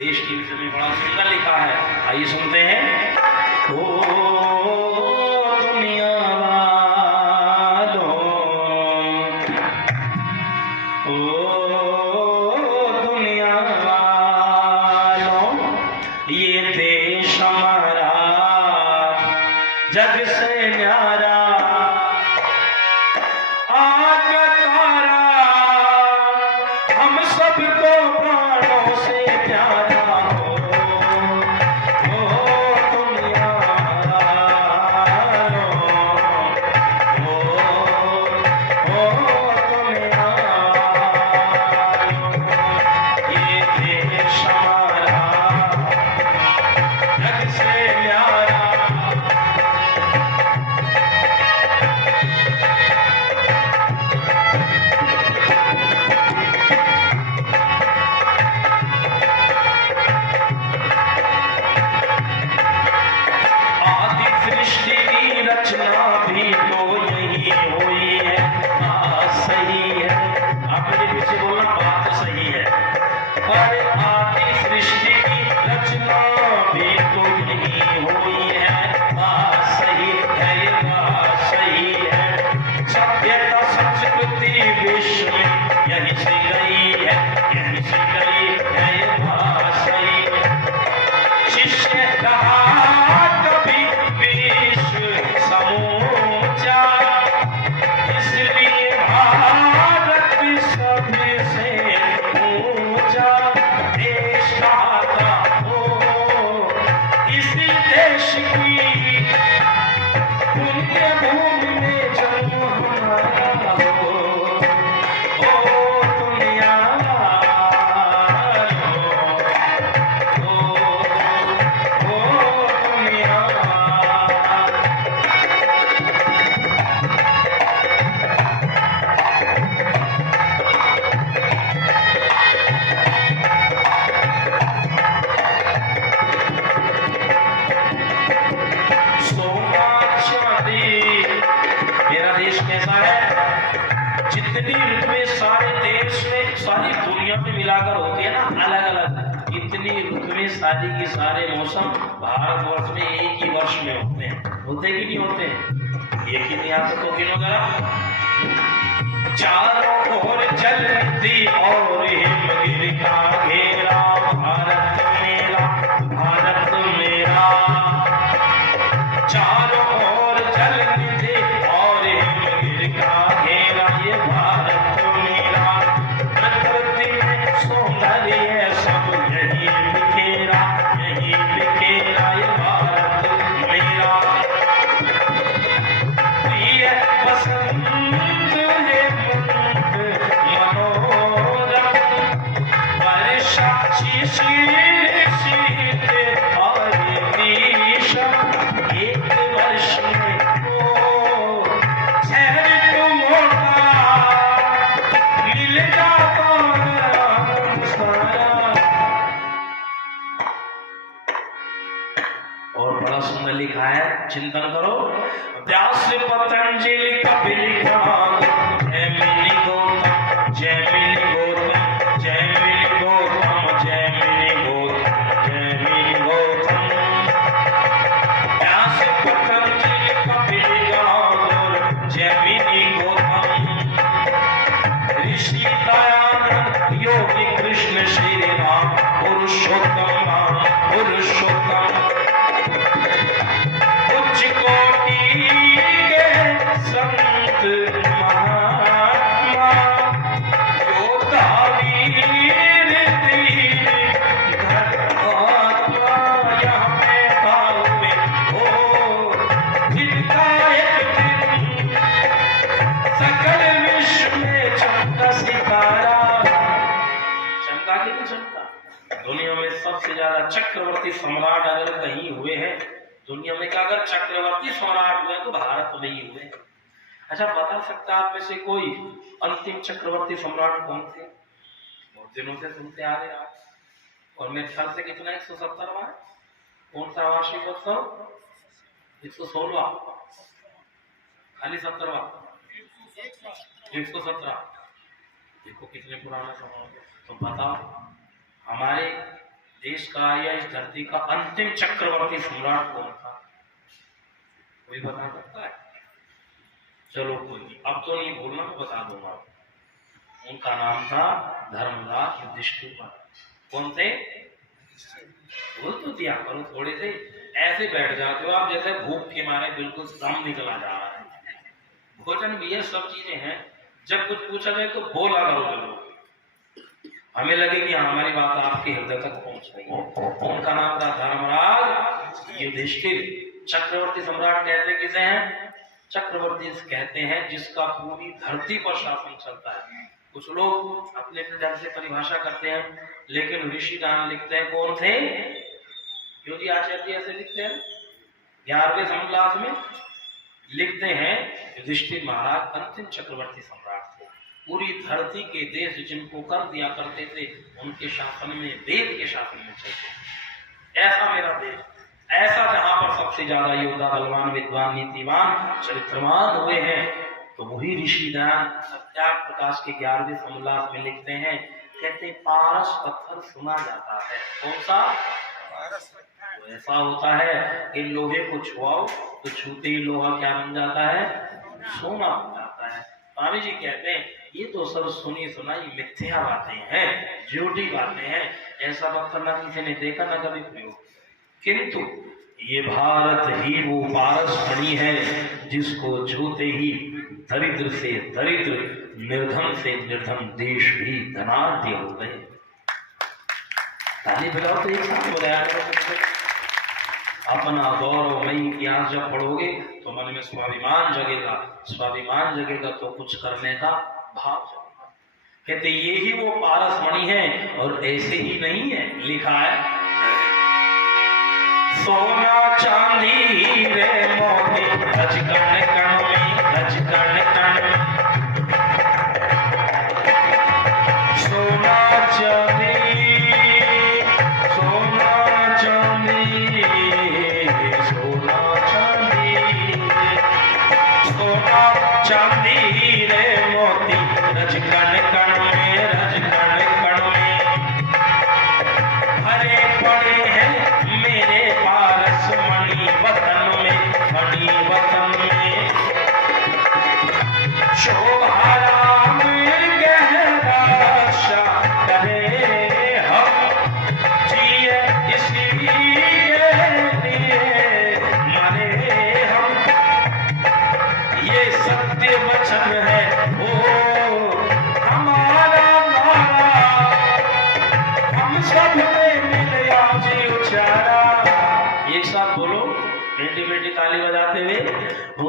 देश के विषय में बड़ा सुंदर लिखा है, आइए सुनते हैं। ओ दुनिया वालों, ओ दुनिया वालों, ये देश हमारा जग से न्यारा, आग तारा हम सबको प्राणों से प्यारा। जितनी रुतबे सारे देश में, सारी दुनिया में मिलाकर होते हैं ना अलग अलग, इतनी रुतबे सारी की सारे मौसम भारतवर्ष में एक ही वर्ष में होते हैं। होते कि नहीं होते हैं? एक ही नहीं आता तो गिनो जरा। चारों ओर जल नदी और हिमगिरी का घेरा, भारत मेरा, भारत मेरा। चारों ओर जल नदी और हिमगिरी का घेरा, ये भारत मेरा। प्रकृति में सौंदर्य सब यही बिखेरा, यही बिखेरा, ये भारत मेरा। प्रिय पसंद है मनोरम, वर्षा शीशीर शीत और ग्रीष्म, एक वर्ष में तो शहर को मोटा मिल जाता सारा। और बड़ा सुंदर लिखा है, चिंतन करो। व्यास पतंजलि कपिल जैमिनी गौतम, जैमिनी गौतम, जैमिनी गौतम, जैमिनी गौतम, जैमिनी गौतम। व्यास पतंजलि कपिल जैमिनी गौतम, ऋषि दयानंद योगी कृष्ण श्री राम, पुरुषोत्तम राम, पुरुषोत्तम। उच्च कोटि के संत महात्मा, योद्धा वीर धीर धर्मात्मा, यहाँ पैदा हुए हो जिनका एक दिन सकल विश्व में चमका सितारा। चमका कि नहीं चमका? दुनिया में सबसे ज्यादा चक्रवर्ती सम्राट अगर कहीं हुए हैं दुनिया में, क्या अगर चक्रवर्ती सम्राट हुए तो भारत में ही हुए। अच्छा, बता सकता आप में से कोई अंतिम चक्रवर्ती सम्राट कौन थे? बहुत दिनों से सुनते आ रहे आप, और मेरे ख्याल से कितना 170वां है। कौन सा वार्षिकोत्सव? 116वां, खाली 70वां, 117। देखो कितने पुराना समय। तो बताओ, हमारे देश का या इस धरती का अंतिम चक्रवर्ती सम्राट कौन था? कोई बता सकता है? चलो कोई नहीं, अब तो नहीं बोलना, मैं बता दूंगा। उनका नाम था धर्मराज युधिष्ठिर। कौन थे? बोल तो दिया करो, थोड़े से ऐसे बैठ जाते हो आप जैसे भूख के मारे बिल्कुल दम निकला जा रहा है। भोजन भी है, सब चीजें हैं, जब कुछ पूछा जाए तो बोला करो जरूर, हमें लगे कि हमारी बात आपके हृदय तक पहुंच रही है। उनका नाम था धर्मराज युधिष्ठिर। चक्रवर्ती सम्राट कहते किसे हैं? चक्रवर्ती कहते हैं जिसका पूरी धरती पर शासन चलता है। कुछ लोग अपने अपने ढंग से परिभाषा करते हैं, लेकिन ऋषिदान लिखते हैं कौन थे? योगी आचार्य ऐसे लिखते हैं 11वें संकल्प में, लिखते हैं युधिष्ठिर महाराज अंतिम चक्रवर्ती सम्राट थे। पूरी धरती के देश जिनको कर दिया करते थे, उनके शासन में, वेद के शासन में चलते। ऐसा मेरा देश, ऐसा जहां पर सबसे ज्यादा योद्धा, बलवान, विद्वान, नीतिवान, चरित्रवान हुए हैं, तो वही ऋषिदान सत्याग्रह प्रकाश के 11वें संकल्प में लिखते हैं। कहते पारस पत्थर सुना जाता है। कौन सा? तो ऐसा होता है कि लोहे को छुआओ तो छूते ही लोहा क्या बन जाता है? सोना बन जाता है। स्वामी जी कहते हैं ये तो सब सुनी सुनाई मिथ्या बातें हैं, झूठी बातें हैं। ऐसा पत्थर न किसी ने देखा, न कभी प्रयोग। किंतु ये भारत ही वो पारस मणि है जिसको छूते ही दरिद्र से दरिद्र, निर्धन से निर्धन देश भी धनाढ्य हो गए। ताली बजाओ तो एक साथ बताया। अपना गौरवमयी इतिहास जब पढ़ोगे तो मन में स्वाभिमान जगेगा, स्वाभिमान जगेगा तो कुछ करने का भाव जगेगा। कहते ये ही वो पारस मणि है, और ऐसे ही नहीं है, लिखा है सोना चांदी रे मोती रज कण कण में, रज कण कण में, सोना चांदी, सोना चांदी, सोना चांदी, सोना चांदी रे मोती रज कण कण में, रज कण कण में भरे पड़े हैं मेरे पारस मणि वतन में, मणि वतन में। शोभा राम गहरा करे हम जिए इसी के लिए मरे हम। ये सत्य वचन है ओ हमारा नारा, हम सब ने मिल आज उचारा। एक साथ बोलो, बेटी बेटी ताली बजाते हुए, ओ